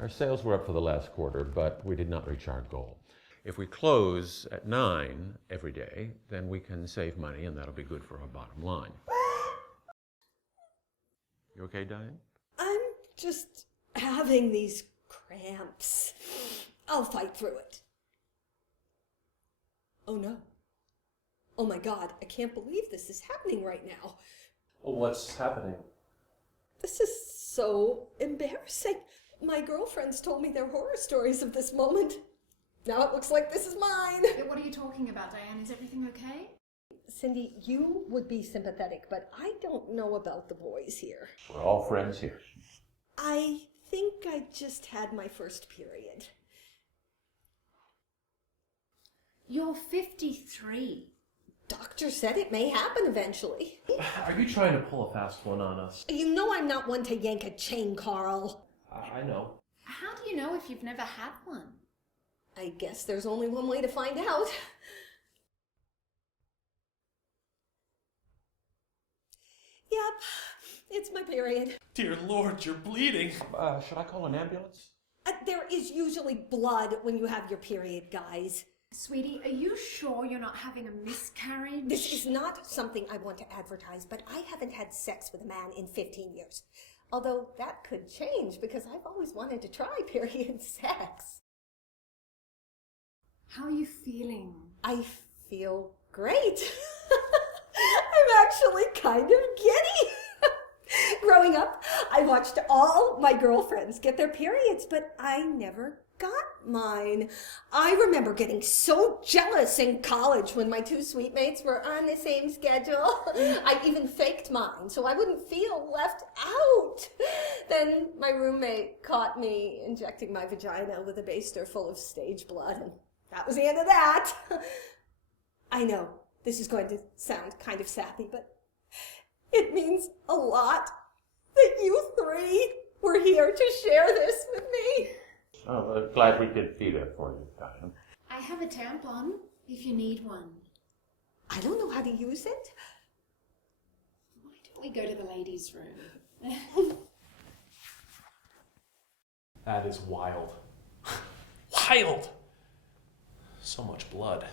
Our sales were up for the last quarter, but we did not reach our goal. If we close at 9 every day, then we can save money, and that'll be good for our bottom line. You okay, Diane? I'm just having these cramps. I'll fight through it. Oh no. Oh my God, I can't believe this is happening right now. What's happening? This is so embarrassing. My girlfriends told me their horror stories of this moment. Now it looks like this is mine. What are you talking about, Diane? Is everything okay? Cindy, you would be sympathetic, but I don't know about the boys here. We're all friends here. I think I just had my first period. You're 53. Doctor said it may happen eventually. Are you trying to pull a fast one on us? You know I'm not one to yank a chain, Carl. I know. How do you know if you've never had one? I guess there's only one way to find out. Yep, it's my period. Dear Lord, you're bleeding. Should I call an ambulance? There is usually blood when you have your period, guys. Sweetie, are you sure you're not having a miscarriage? This is not something I want to advertise, but I haven't had sex with a man in 15 years. Although that could change because I've always wanted to try period sex. How are you feeling? I feel great. I'm actually kind of giddy. Growing up, I watched all my girlfriends get their periods, but I never got mine. I remember getting so jealous in college when my two sweet mates were on the same schedule. I even faked mine so I wouldn't feel left out. Then my roommate caught me injecting my vagina with a baster full of stage blood, and that was the end of that. I know this is going to sound kind of sappy, but it means a lot that you three were here to share this with me. Oh, glad we could be there for you, Diane. I have a tampon if you need one. I don't know how to use it. Why don't we go to the ladies' room? That is wild. Wild! So much blood.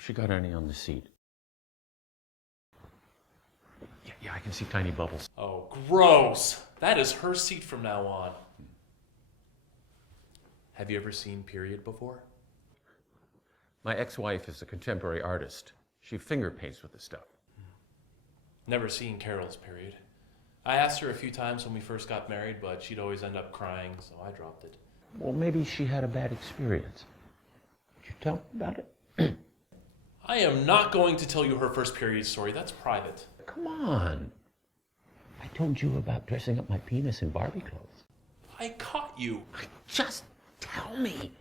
She got any on the seat? Yeah, I can see tiny bubbles. Oh, gross! That is her seat from now on. Have you ever seen period before? My ex-wife is a contemporary artist. She finger paints with this stuff. Never seen Carol's period. I asked her a few times when we first got married, but she'd always end up crying, so I dropped it. Well, maybe she had a bad experience. Did you tell me about it? I am not going to tell you her first period story. That's private. Come on. I told you about dressing up my penis in Barbie clothes. I caught you. Just tell me.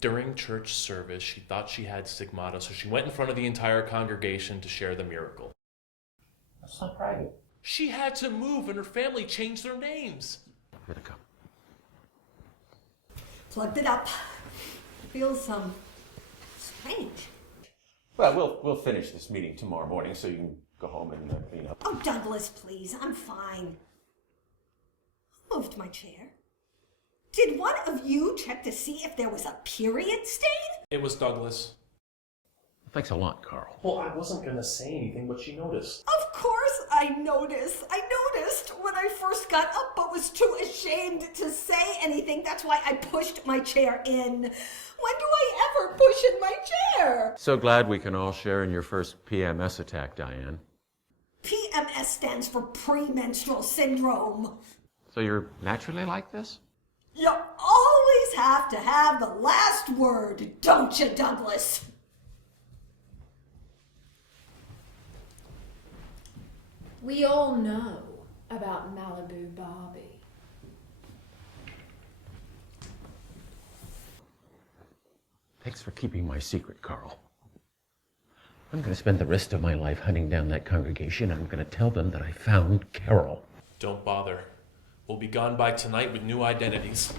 During church service, she thought she had stigmata, so she went in front of the entire congregation to share the miracle. That's not private. She had to move and her family changed their names. Here they come. Plugged it up. Feels strange. Well, we'll finish this meeting tomorrow morning so you can go home and clean up. Oh, Douglas, please. I'm fine. Moved my chair. Did one of you check to see if there was a period stain? It was Douglas. Thanks a lot, Carl. Well, I wasn't going to say anything, but she noticed. Of course I noticed. I noticed when I first got up, but was too ashamed to say anything. That's why I pushed my chair in. When do I ever push in my chair? So glad we can all share in your first PMS attack, Diane. PMS stands for premenstrual syndrome. So you're naturally like this? You always have to have the last word, don't you, Douglas? We all know about Malibu Barbie. Thanks for keeping my secret, Carl. I'm going to spend the rest of my life hunting down that congregation. I'm going to tell them that I found Carol. Don't bother. We'll be gone by tonight with new identities.